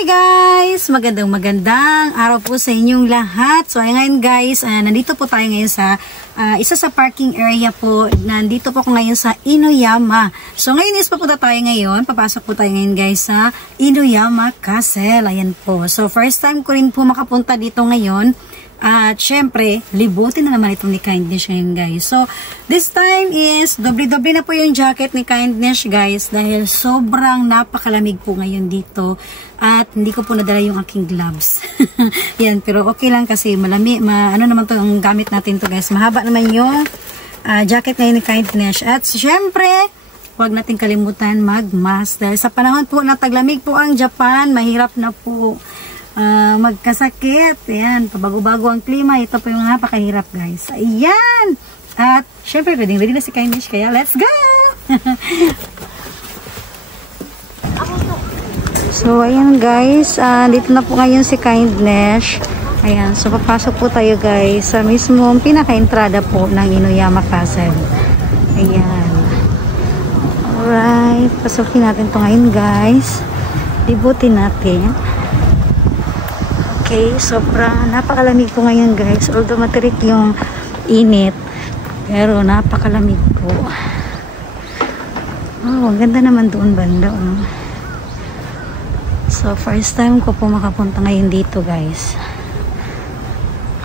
Hi guys! Magandang araw po sa inyong lahat. So ngayon guys, nandito po tayo ngayon sa isa sa parking area po. Nandito po ako ngayon sa Inuyama. So ngayon is papunta tayo ngayon. Papasok po tayo ngayon guys sa Inuyama Castle. Ayan po. So first time ko rin po makapunta dito ngayon. At syempre, libutin na naman itong ni Kindness ngayon guys. So, this time is, doble-doble na po yung jacket ni Kindness guys. Dahil sobrang napakalamig po ngayon dito. At hindi ko po nadala yung aking gloves. Yan, pero okay lang kasi malamig. Ano naman to ang gamit natin to guys. Mahaba naman yung jacket ngayon ni Kindness. At syempre, huwag natin kalimutan mag-mask. Dahil sa panahon po na taglamig po ang Japan, mahirap na po magkasakit. Ayan, pabago-bago ang klima. Ito po yung napakahirap guys. Ayan! At syempre, ready na si Kindness. Kaya let's go! So, ayan guys. Dito na po ngayon si Kindness. Ayan, so papasok po tayo guys sa mismong pinaka-entrada po ng Inuyama Castle. Ayan. Alright. Pasukin natin to ngayon guys. Libutin natin. Okay, sobrang napakalamig po ngayon guys. Although matirik yung init, pero napakalamig po. Oh, ang ganda naman doon banda. So, first time ko po makapunta ngayon dito guys.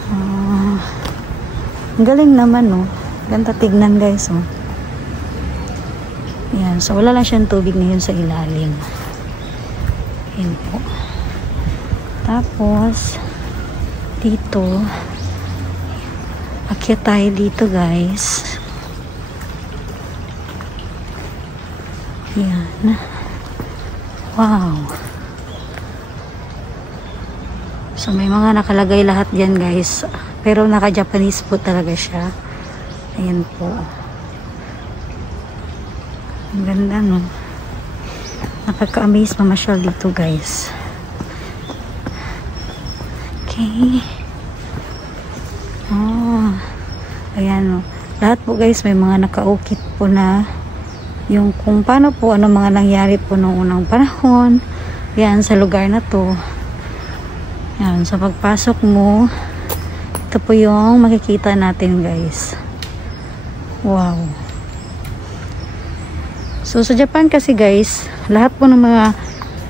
Ang galing naman oh. Ganda tignan guys oh. Yan, so wala lang siyang tubig ngayon sa ilalim. Yan po. Tapos, dito, akyat tayo dito guys. Yan. Wow. So, may mga nakalagay lahat dyan guys. Pero naka-Japanese po talaga siya. Ayan po. Ang ganda no. Nakaka-amaze mamasyal dito guys. Okay. Oh. Ayan o. Lahat po guys may mga nakaukit po na yung kung paano po ano mga nangyari po noong unang panahon. Yan sa lugar na to. Yan. So pagpasok mo, ito po yung makikita natin guys. Wow. So sa Japan kasi guys, lahat po ng mga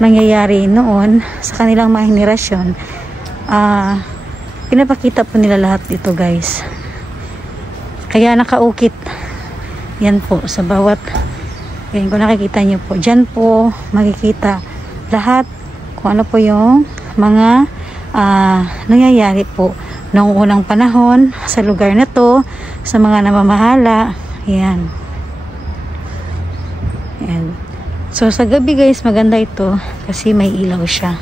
nangyayari noon sa kanilang mga henerasyon, pinapakita po nila lahat dito guys. Kaya nakaukit yan po sa bawat yan, kung nakikita nyo po dyan po makikita lahat kung ano po yung mga nangyayari po noong unang panahon sa lugar na to, sa mga namamahala. Yan. Yan. So sa gabi guys maganda ito kasi may ilaw siya.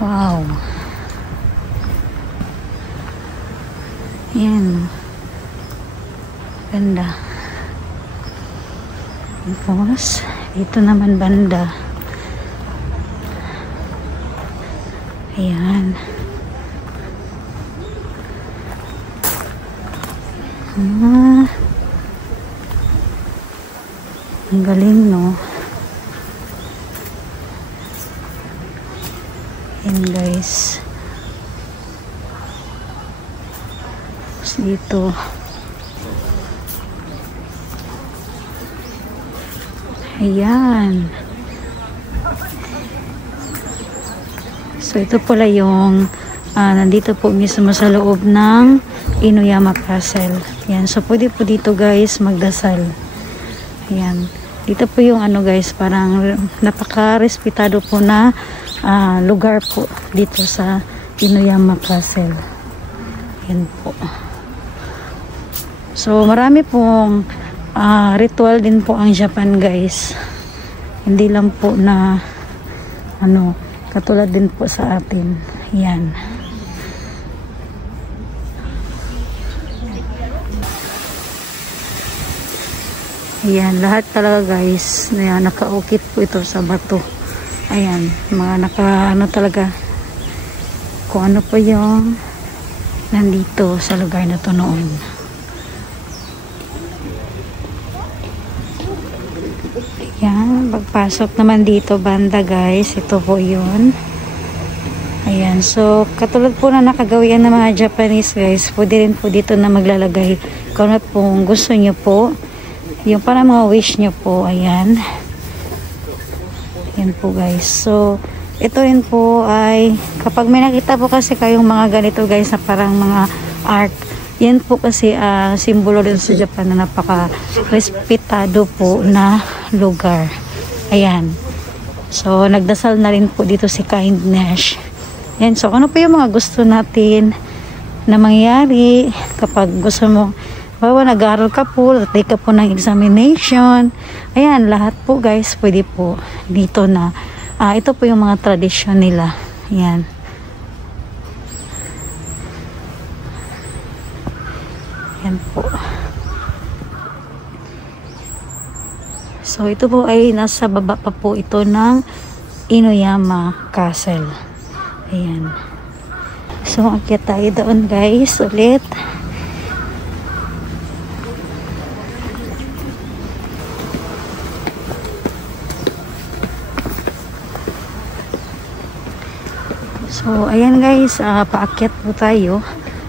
Wow. Yan. Ganda. Tapos, dito naman banda. Ayan. Ang galing no. Ayan guys. Tapos dito. Ayan. So ito pala yung nandito po mismo sa loob ng Inuyama Castle. Ayan. So pwede po dito guys magdasal. Ayan. Dito po yung ano guys, parang napaka-respetado po na lugar po dito sa Inuyama Castle. Yan po. So marami pong ritual din po ang Japan guys. Hindi lang po na ano, katulad din po sa atin. Yan. Ayan, lahat talaga guys, nakaukit po ito sa bato. Ayan, mga ano talaga, kung ano po yung nandito sa lugar na to noon. Ayan. Ayan, pagpasok naman dito banda guys, ito po yun. Ayan, so katulad po na nakagawian ng mga Japanese guys, pwede rin po dito na maglalagay kung ano pong gusto nyo po. Yung para mga wish nyo po, ayan. Ayan po guys. So, ito rin po ay, kapag may nakita po kasi kayong mga ganito guys na parang mga art, yan po kasi simbolo din sa Japan na napaka-respetado po na lugar. Ayan. So, nagdasal na rin po dito si Kindness. Ayan. So, ano po yung mga gusto natin na mangyari kapag gusto mo, bawa nag-aaral ka po, take ka po ng examination. Ayan, lahat po guys, pwede po dito na, ito po yung mga tradisyon nila. Ayan. Ayan po. So, ito po ay nasa baba pa po ito ng Inoyama Castle. Ayan. So, akyat tayo doon guys, ulit. So, ayan guys, paakyat po tayo.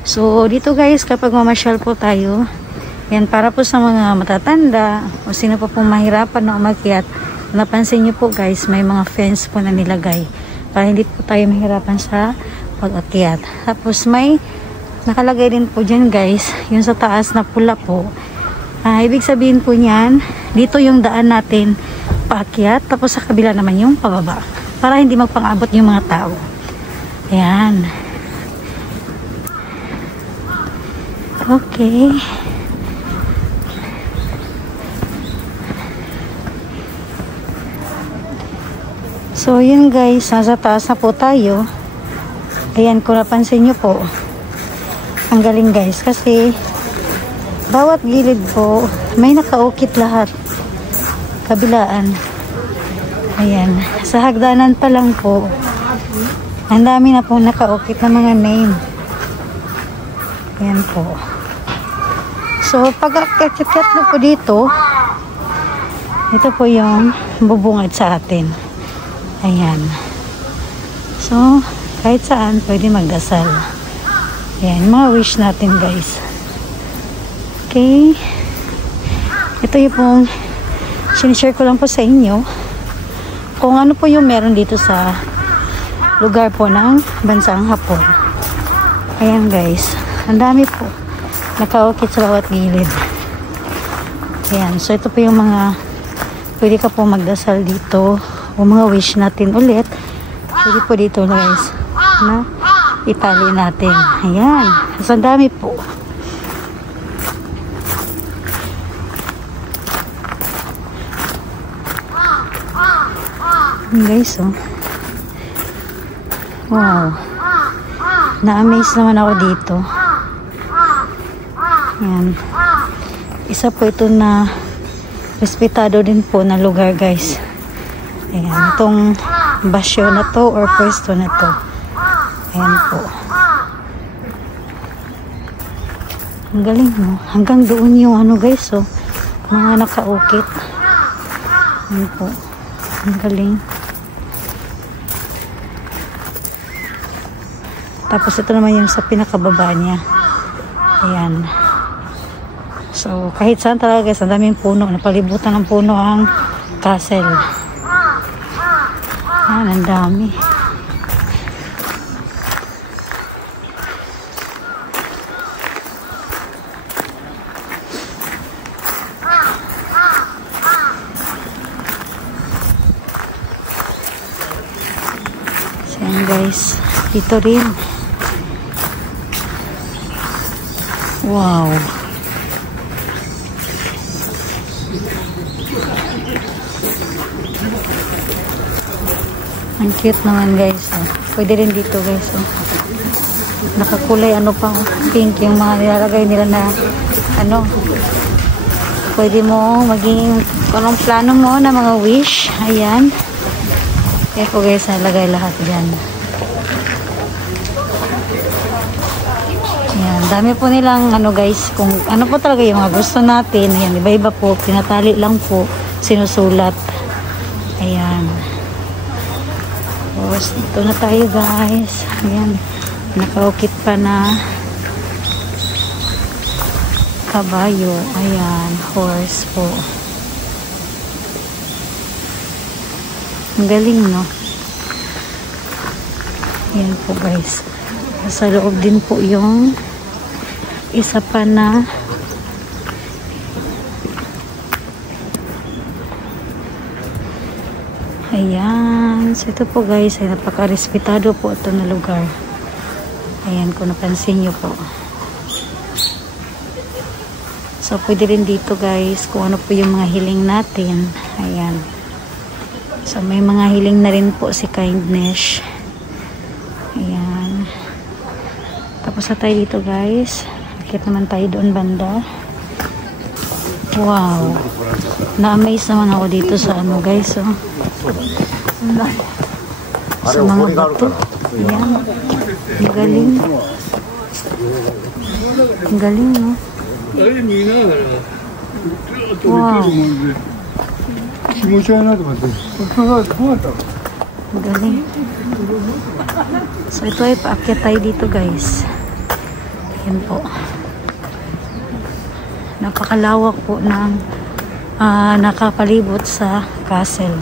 So, dito guys, kapag mamasyal po tayo, yan, para po sa mga matatanda, o sino po pong mahirapan na umakyat, napansin nyo po guys, may mga fence po na nilagay, para hindi po tayo mahirapan sa pag-akyat. Tapos may nakalagay din po dyan guys, yung sa taas na pula po. Ibig sabihin po niyan, dito yung daan natin paakyat, tapos sa kabila naman yung pababa, para hindi magpang-abot yung mga tao. Ayan. Okay. So, yun guys, nasa taas na po tayo. Ayan, kung napansin nyo po, ang galing guys, kasi bawat gilid po, may nakaukit lahat. Kabilaan. Ayan, sa hagdanan pa lang po, ang dami na po nakaukit na mga name. Ayan po. So, pag akyat na po dito, ito po yung bubungad sa atin. Ayan. So, kahit saan, pwede magdasal. Ayan, mga wish natin guys. Okay. Ito yung pong sinishare ko lang po sa inyo kung ano po yung meron dito sa lugar po ng bansang Hapon. Ayan guys. Ang dami po. Nakaukit sa bawat gilid. Ayan. So, ito po yung mga pwede ka po magdasal dito o mga wish natin ulit. Pwede po dito guys na itali natin. Ayan. So, ang dami po. Ayan guys, oh. Wow. Na-amaze naman ako dito. Ayan. Isa po ito na respetado din po na lugar guys. Ayan. Itong basyo na to or pwesto na to. Ayan po. Ang galing mo. Hanggang doon yung ano guys, oh. Mga nakaukit. Ayan po. Ang galing. Tapos ito naman yung sa pinakababa niya. Ayan. So, kahit saan talaga guys, ang daming puno. Napalibutan ng puno ang castle. Ayan, ang dami. So, ayan guys. Dito rin. Wow. Ang cute naman guys. Oh. Pwede rin dito guys. Oh. Nakakulay ano pa. Oh. Pink yung mga nilalagay nila na ano. Pwede mo maging anong plano mo na mga wish. Ayan. Kaya po guys nalagay lahat dyan. Ayan, dami po nilang ano guys, kung ano po talaga yung mga gusto natin. Ayan, iba-iba po, tinatali lang po, sinusulat. Ayan. Tapos, dito na tayo guys. Ayan. Nakaukit pa na kabayo. Ayan. Horse po. Ang galing, no? Ayan po guys. Sa loob din po yung isa pa na ayan. So ito po guys ay napaka-respetado po ito na lugar. Ayan, kung napansin nyo po. So pwede rin dito guys kung ano po yung mga hiling natin. Ayan. So may mga hiling na rin po si Kindness. Ayan. Tapos na tayo dito guys. Akit naman tayo doon banda. Wow. Na-amaze naman ako dito sa ano guys. Oh. Sa mga bato. Ayan. Ang galing. Ang galing, no? Wow. Ang galing. So ito ay paakyat tayo dito guys. Ayan po. Napakalawak po ng nakapalibot sa castle.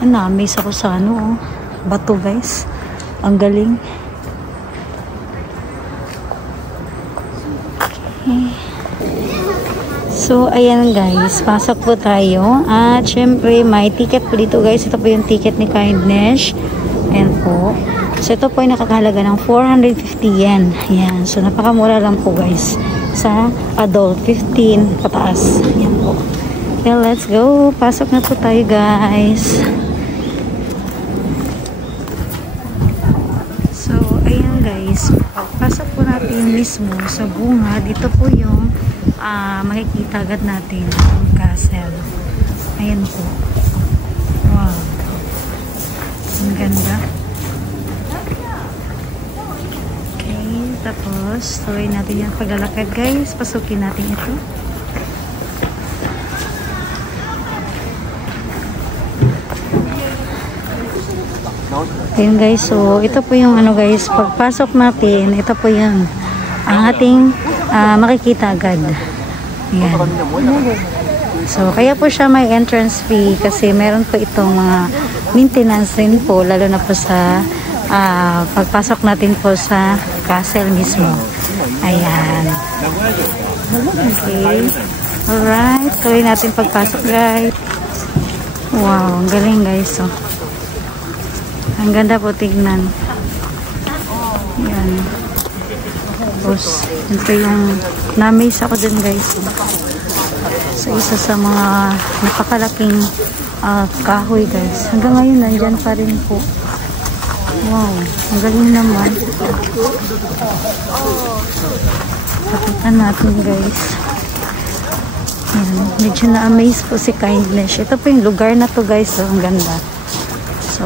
Ayan, na-amaze ako sa ano, oh. Bato guys. Ang galing. Okay. So, ayan guys. Pasok po tayo. At syempre, may ticket po dito guys. Ito po yung ticket ni Kindness. Ayan po. So, ito po ay nakakahalaga ng 450 yen. Ayan. So, napakamura lang po guys. Sa adult, 15 pataas. Ayan po. Okay, let's go. Pasok na po tayo guys. So, ayan guys. Pasok po natin mismo sa bunga. Dito po yung makikita agad natin ang castle. Ayan po. Wow. Ang ganda. Okay. Tapos, tuloy natin yung paglalakad guys. Pasukin natin ito. Ayan guys, so ito po yung ano guys, pagpasok natin, ito po yung ang ating makikita agad. Ayan. So kaya po siya may entrance fee kasi meron po itong mga maintenance rin po, lalo na po sa pagpasok natin po sa castle mismo. Ayan. Okay. Alright, tuloy natin pagpasok guys. Wow, ang galing guys. So, ang ganda po tignan. Yan. Tapos, ito yung na-amaze ako dun guys. Sa isa sa mga napakalaking kahoy guys. Hanggang ngayon, nandyan pa rin po. Wow. Ang galing naman. Pakita natin guys. Yan. Medyo na-amaze po si Kindness. Ito po yung lugar na to guys. So, ang ganda. So,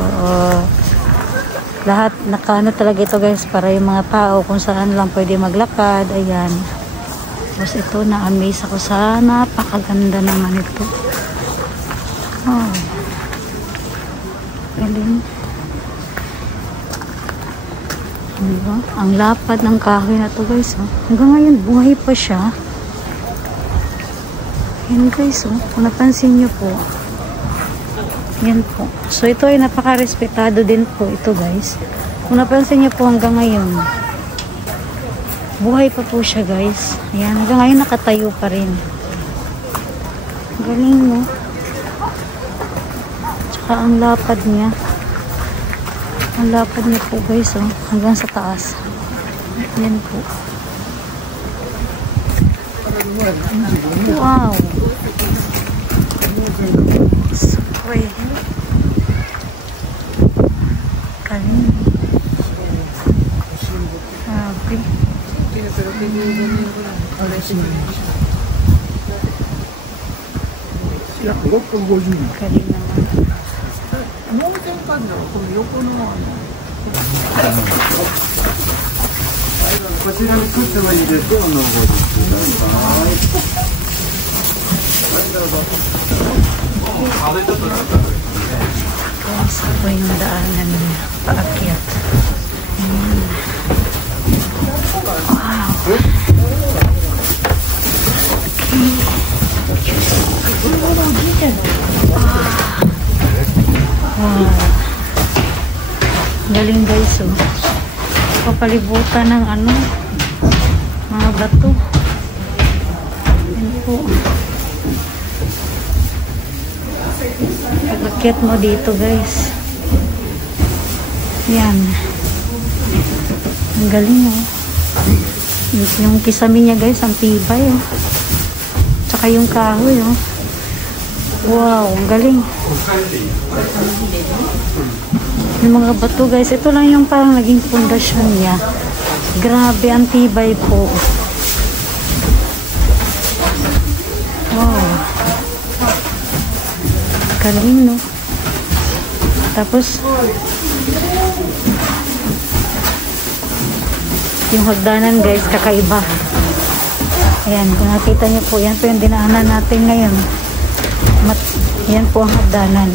lahat nakaano talaga ito guys para yung mga tao kung saan lang pwede maglakad. Ayan. Tapos ito, na-amaze ako sa napakaganda naman ito. Oh. Galing. Diba? Ang lapad ng kahoy na to guys. Oh. Hanggang ngayon, buhay pa siya. Ayan guys. Oh. Kung napansin nyo po. Yan po. So, ito ay napaka-respetado din po ito guys. Kung napansin niyo po hanggang ngayon, buhay pa po siya guys. Ayan, hanggang ngayon nakatayo pa rin. Galing mo. Tsaka ang lapad niya. Ang lapad niya po guys, oh, hanggang sa taas. Yan po. Wow. Wait. Galing. Grabe. Galing naman. Guys, ito yung daanan niya. Paakyat. Ayan. Wow. Wow. Galing guys, oh. Papalibutan ng ano, mga bato. Yan po. Pag-akyat mo dito guys. Yan. Ang galing, oh. Yung kisame niya guys, ang tibay, oh. Tsaka yung kahoy, oh. Wow, ang galing. Yung mga bato guys, ito lang yung parang naging pundasyon niya. Grabe, ang tibay po. Wow. Galing, no? Tapos, yung hagdanan guys, kakaiba. Ayan, kung nakita niyo po, yan po yung dinaanan natin ngayon. Yan po ang hagdanan.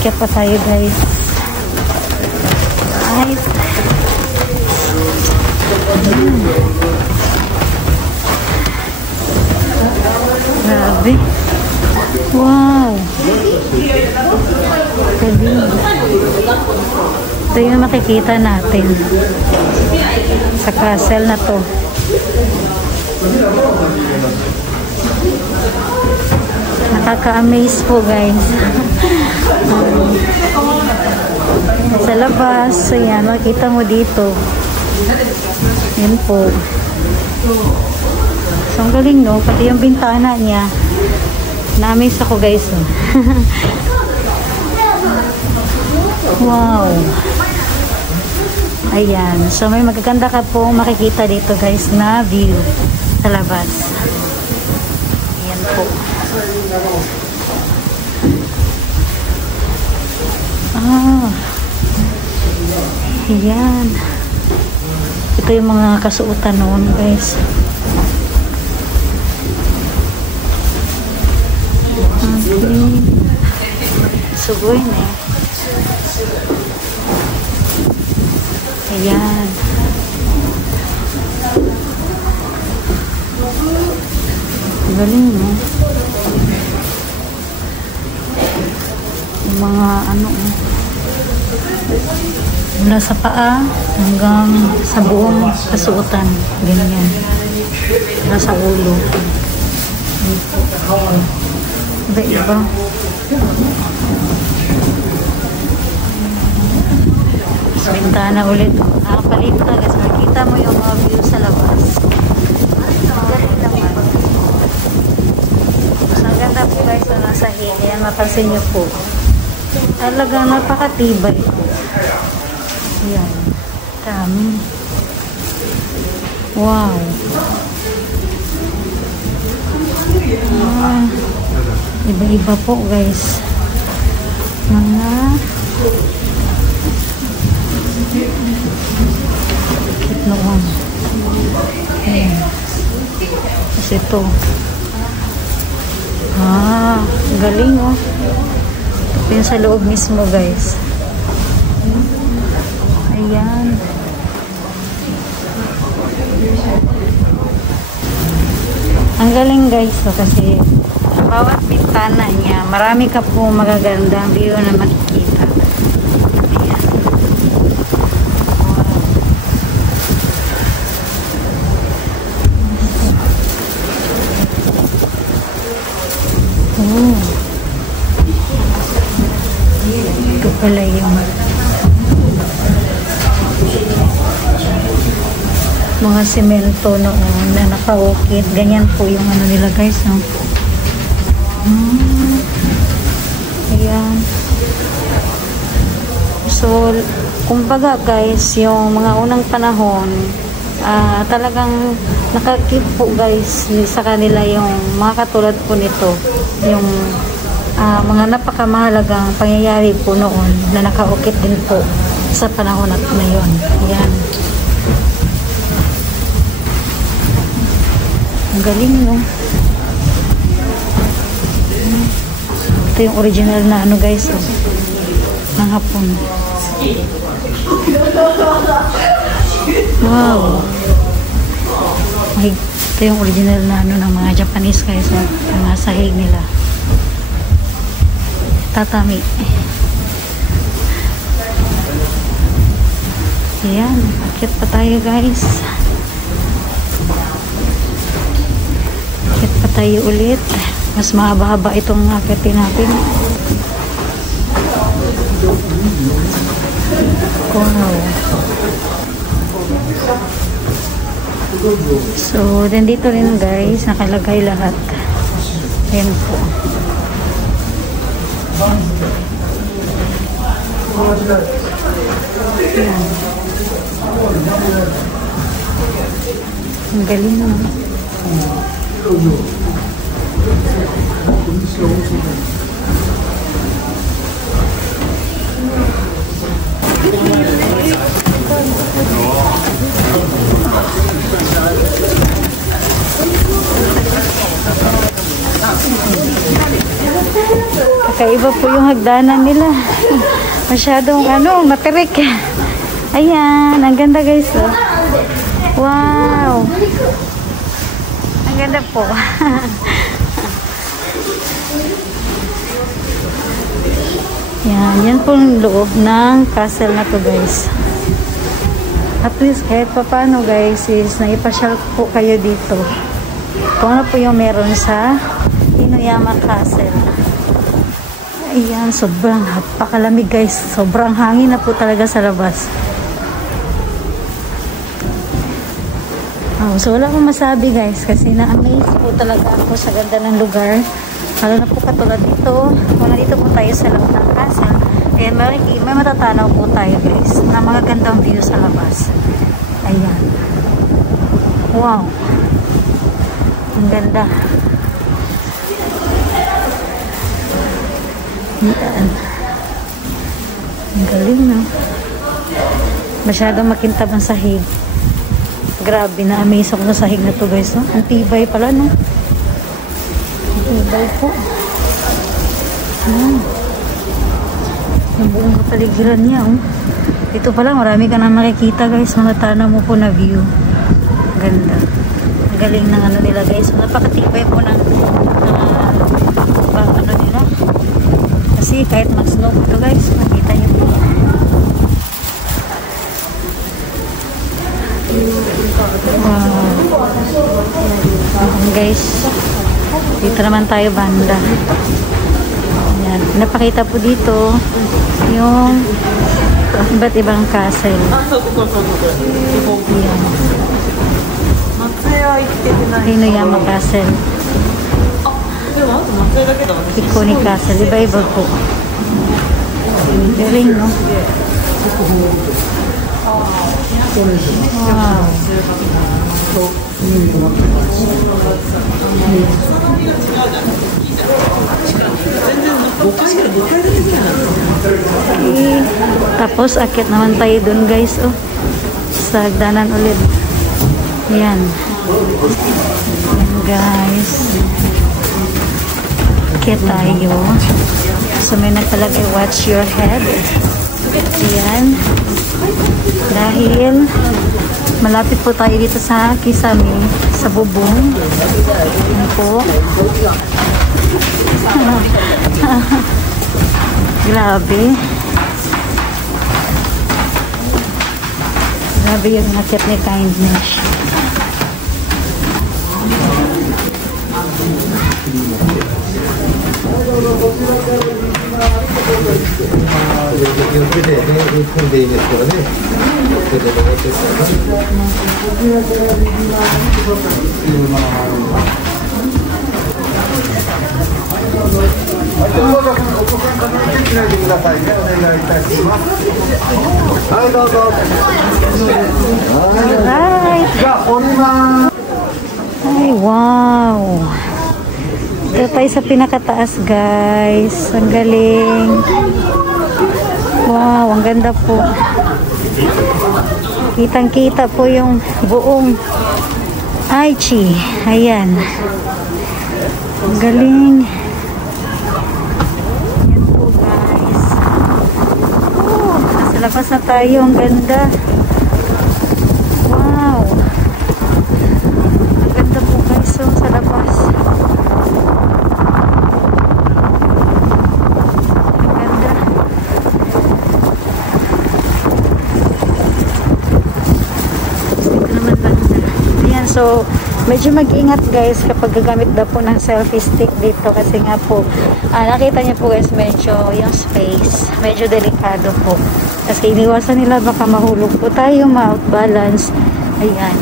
Kaya pa tayo guys. Ay. Grabe. Wow. Galing. Ito yung makikita natin sa castle na to. Nakaka-amaze po guys. Sa labas, ayan, makita mo dito. Yan po. So, ang galing, no? Pati yung bintana niya. Na-amaze ako guys. Wow. Ayan. So, may magaganda ka po makikita dito guys na view sa labas. Ayan po. Ah. Ayan. Ito yung mga kasuotan noon guys. Okay. Sugoy na eh. Ayan. Galing, no? Yung mga ano, mula sa paa hanggang sa buong kasuotan. Ganyan. Mula sa ulo. Iba-iba. Sa bintana ulit. Nakapalit na guys. Makita mo yung mga view sa labas. Galing naman. Mas ang ganda po guys na nasa hill. Yan, mapansin nyo po. Talagang napakatibay po. Yan. Dami. Wow. Ah, iba-iba po guys. Mga kit noon. Ayan. Tapos ito. Ah, galing, oh. Ito yung sa loob mismo guys. Ayan. Ang galing guys, so, kasi bawat bintana niya, marami ka po magagandang view na makikita. Ayan. Wow. Oh. Ito pala yung mga semento noon na nakaukit. Ganyan po yung ano nila guys, no? Ayan. So, kumbaga guys, yung mga unang panahon, talagang nakakip po guys sa kanila yung mga katulad po nito. Yung mga napakamahalagang pangyayari po noon na nakaukit din po sa panahon na yun. Ayan. Ang galing, no? Ito yung original na ano guys, oh, ng hapon. Wow. Ito yung original na ano ng mga Japanese guys, oh, yung mga sahig nila. Tatami. Ayan, akit pa tayo guys. Akit pa tayo ulit. Mas mahaba-haba itong akitin natin. Wow. So, then dito rin guys, nakalagay lahat. Ayan po. Ayan. Ang galing naman. Kakaiba po yung hagdanan nila. Masyadong ano, matirik. Ayan, ang ganda guys. Oh. Wow. Ang ganda po. Yan po yung loob ng castle na to guys. At least kahit pa paano guys is naipasyal po kayo dito. Kung ano po yung meron sa Inuyama Castle. Ayan, sobrang napakalamig guys. Sobrang hangin na po talaga sa labas. Oh, so wala akong masabi guys kasi na-amaze po talaga ako sa ganda ng lugar. Lalo na po katulad dito. Kung nandito po tayo sa loob ng castle, ayan, may matatanaw po tayo guys na mga gandang view sa labas. Ayan. Wow. Ang ganda. Ayan. Ang galing no. Masyadong makintab ang sahig. Grabe, na-amaze ako sa sahig na to guys, no? Ang tibay pala, no? Ang tibay po. Ayan. Ang buong kapaligiran niya, oh. Dito pala, marami ka na makikita guys. Mga tanaw mo po na view. Ganda. Ang galing ng ano nila guys. Napakatibay po ng ano nila. Kasi kahit mag-snow ito guys, makita niyo po. Wow. Guys, dito naman tayo banda. Ayan. Napakita po dito yung iba't ibang castle. Ayan. Inuyama Castle. Ikoni Castle. Iba-iba po. Galing, no? Wow. Okay. Tapos akit naman tayo dun guys, oh, sa hagdanan ulit. Yan. Yan guys, akit tayo. So may nakalagay watch your head. Yan. Dahil malapit po tayo dito sa Kisame, sa bubong. Yan po. Grabe. Grabe yung nakit ni Kindness. Ay, wow. Ito tayo sa pinakataas guys. Ang galing. Wow, ang ganda po. Kitang-kita po yung buong Aichi. Ayan. Ang galing. Sa labas na tayo. Ang ganda. Wow. Ang ganda po guys. So, sa labas. Ang ganda. Dito naman banda. Ayan. So, medyo mag-ingat guys kapag gagamit daw po ng selfie stick dito kasi nga po nakita niyo po guys medyo yung space medyo delikado po kasi iniwasan nila baka mahulog po tayo, ma-out balance. Ayan.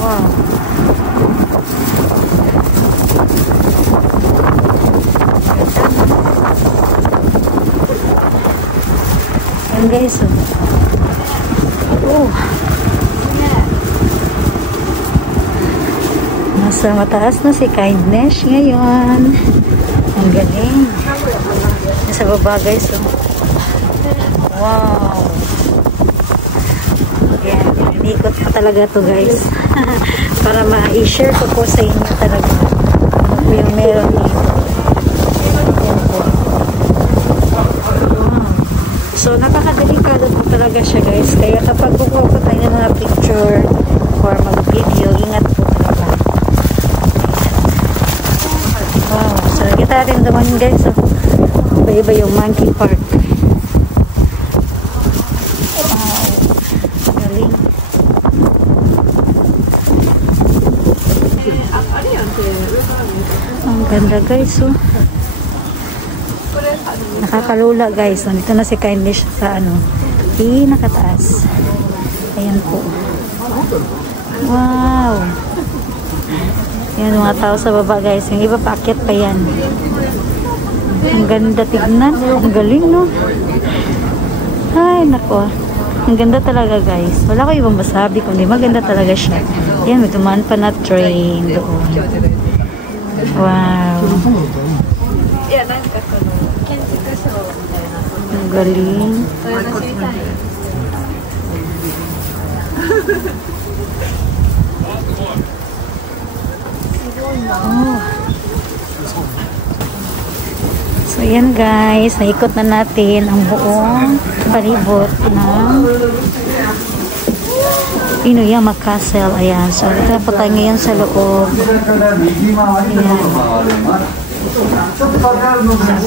Wow. Ayan guys. Oh. Nasa mataas na si Kindness ngayon. Ang galing. Nasa baba guys. Oh. Wow. Yan. Inikot ko talaga to guys. Para ma-share ko po sa inyo talaga. Ano po yung meron dito. Yan po. Wow. So napakadelikado po talaga siya guys. Kaya kapag kukuha po tayo ng mga picture or mag-video, ingat po talaga. Wow, so kita natin naman guys. So, iba-iba yung monkey park. Wow, galing. Ang ganda guys. So, nakakalula guys. Nandito na si Kindness sa nakataas. Ayan po. Wow. Yan mga tao sa baba guys. Yung iba paakyat pa yan. Ang ganda tignan. Ang galing no. Ay nako. Ang ganda talaga guys. Wala ko ibang masabi kundi maganda talaga siya. Yan may tumaan pa na train doon. Wow. Ang galing. Oh. So yan guys, naikot na natin ang buong palibot ng Inuyama Castle. Ayan, so ito na po tayo ngayon sa loob. Ayan.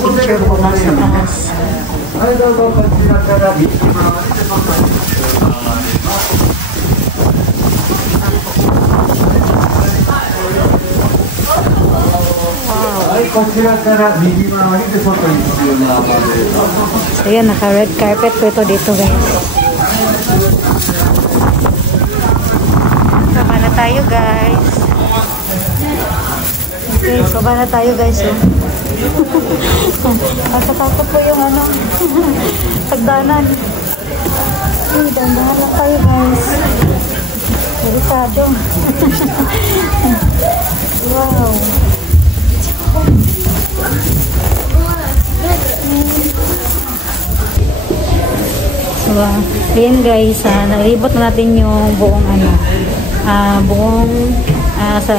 Picture po na sa taas. So yan, naka-red carpet po ito dito guys. Sama na tayo guys. Okay, sama na tayo guys. Nakatakot po yung pagdanan. Ay, dandahan lang tayo guys. Delikado. Wow. So, ayan guys, nalibot na natin yung buong sa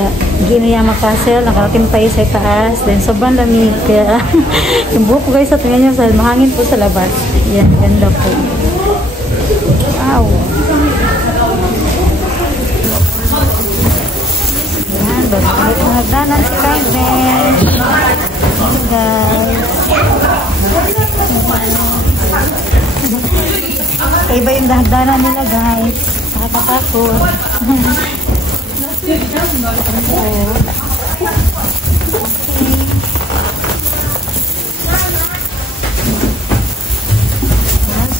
Inuyama Castle. Nakarating tayo sa taas, then sobrang lamig kaya yung buhok ko guys, tingnan nyo, mahangin po sa labas. Yan, ganda po. Wow. Yan, bagay ang hagdanan si Kindness. Hey guys. Iba yung dahdanan nila guys. Nakakatakot. Yes,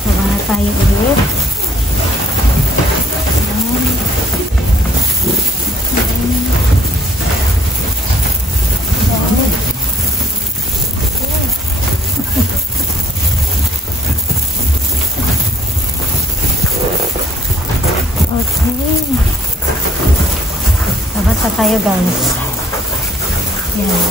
mabanga tayo ulit. Okay. Labas na tayo guys. Yan.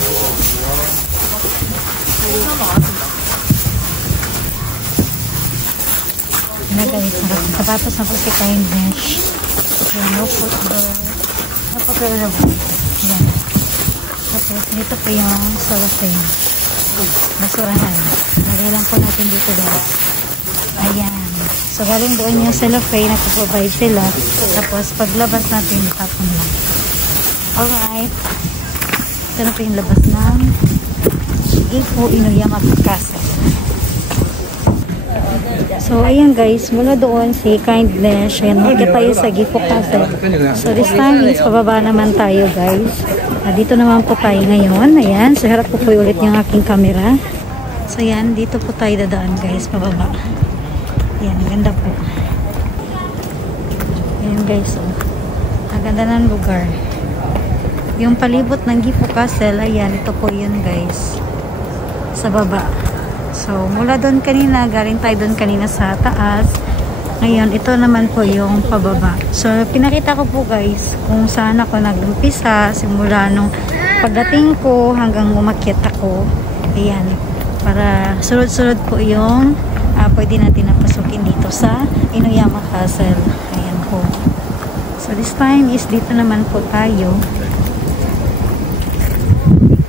Na guys, sapatos na po si Kindness. Okay, no football. No football. Yan. Tapos dito po yung cellophane. Basurahan. Lagay lang po natin dito guys. Ayan. So, galing doon yung cellophane na provide sila. Tapos, paglabas natin, tapon lang. Alright. Ito na po yung labas ng Gifu Inuyama Castle. So, ayan guys, mula doon si Kindness, ayan, makikita tayo sa Gifu Castle. So, this time is pababa naman tayo guys. Dito naman po tayo ngayon. Ayan, sa harap po ulit yung aking camera. So, ayan, dito po tayo dadaan guys, pababa. Ayan, ganda po. Ayan guys, oh. Ang ganda ng lugar. Yung palibot ng Gifu Castle, ayan, ito po yun guys. Sa baba. So, mula doon kanina, galing tayo doon kanina sa taas. Ngayon, ito naman po yung pababa. So, pinakita ko po guys kung saan ako nag-umpisa simula nung pagdating ko hanggang umakyat ako. Ayan. Para sunod-sunod po yung pwede natin napasukin dito sa Inuyama Castle. Ayan po. So, this time is dito naman po tayo.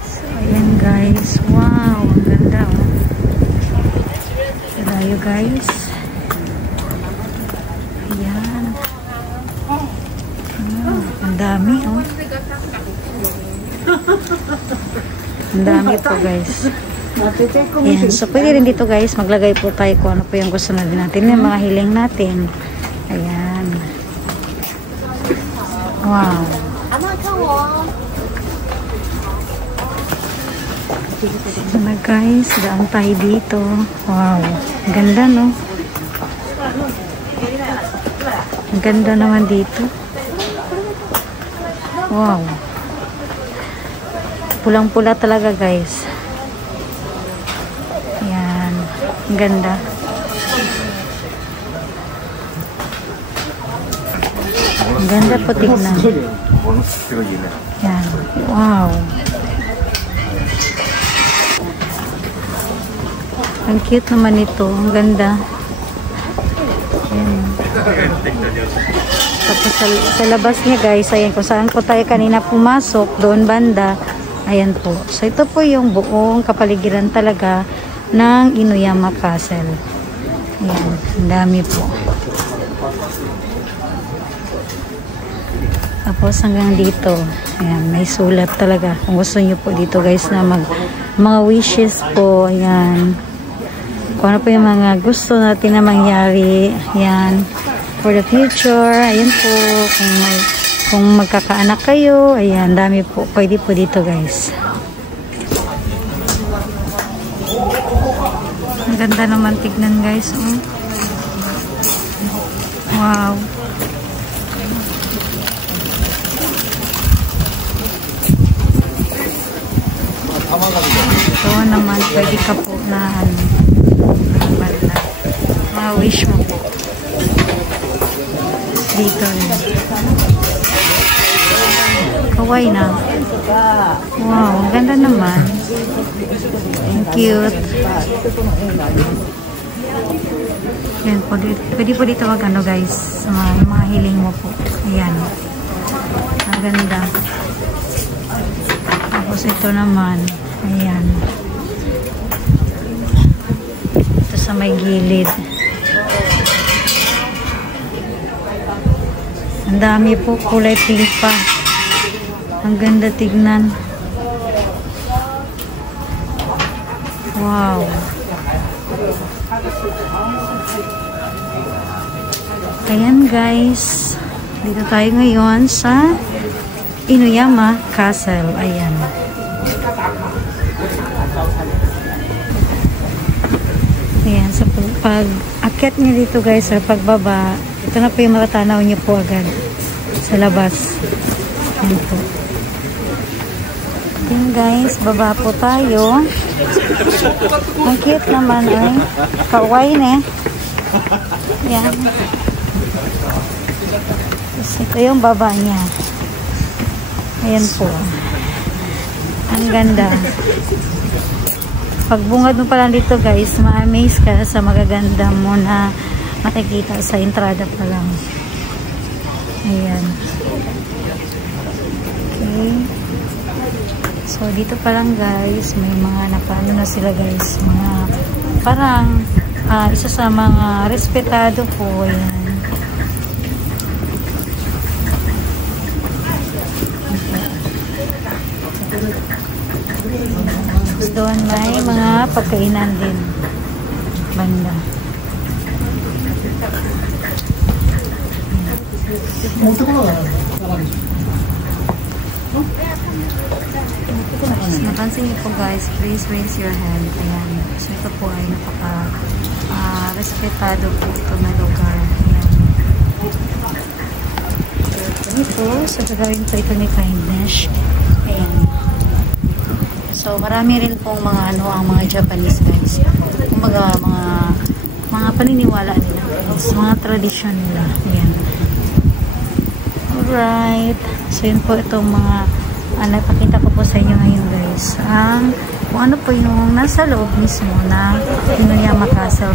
So, ayan guys. Wow, ang ganda oh. Tayo guys. Ayan. Ang dami oh. Ang dami po guys. Ayan. So pwede rin dito guys maglagay po tayo kung ano po yung gusto natin. Yung mga hiling natin. Ayan. Wow. Na guys, daan tayo dito. Wow, ang ganda no. Ang ganda naman dito. Wow, pulang-pula talaga guys. Yan, ang ganda. Ang ganda po tignan. Yan, wow. Ang cute naman ito. Ang ganda. Ayan. Tapos sa labas niya guys, ayan kung saan po tayo kanina pumasok, doon banda. Ayan po. So ito po yung buong kapaligiran talaga ng Inuyama Castle. Ayan. Ang dami po. Tapos hanggang dito. Ayan. May sulat talaga. Kung gusto nyo po dito guys na mga wishes po. Ayan. Kung ano po yung mga gusto natin na mangyari. Ayan. For the future. Ayan po. Kung magkakaanak kayo. Ayan. Dami po. Pwede po dito guys. Ang ganda naman tignan guys. Oh. Wow. Ito naman. Pwede ka po na mga wish mo po dito rin. Kawaii na. Wow, ang ganda naman. Ang cute. Yan po, pwede po dito wag ano guys, mga hiling mo po. Ayan. Ang ganda. Tapos ito naman. Ayan. Sa may gilid. Ang dami po, kulay pink pa. Ang ganda tignan. Wow. Ayan guys. Dito tayo ngayon sa Inuyama Castle. Ayan. Ayan, sa pag-akyat niyo dito guys, sa pagbaba, ito na po yung matatanaw niyo po agad sa labas. Ayan po. Ayan guys, baba po tayo. Ang cute naman ay. Kawaii ne. Ayan. Tapos ito yung baba niya. Ayan po. Ang ganda. Pagbungad mo pa lang dito guys, ma-amaze ka sa magaganda mo na makikita sa entrada pa lang. Ayan. Okay. So dito pa lang guys, may mga napano na sila guys, mga parang isa sa mga respetado po. Ayan. Doon may mga pagkainan din banda. Napansin niyo po guys, please raise your hand. Ayan. So ito po ay respetado po ito na lugar. Ayan. Ito, so gagawin po ito ni kindness. Ayan. So, marami rin pong mga ang mga Japanese guys. Kumbaga, mga paniniwala nila guys. Mga tradisyon nila. Ayan. Alright. So, yun po itong mga napakita ko po sa inyo ngayon guys. Kung ano po yung nasa loob mismo na Inuyama Castle.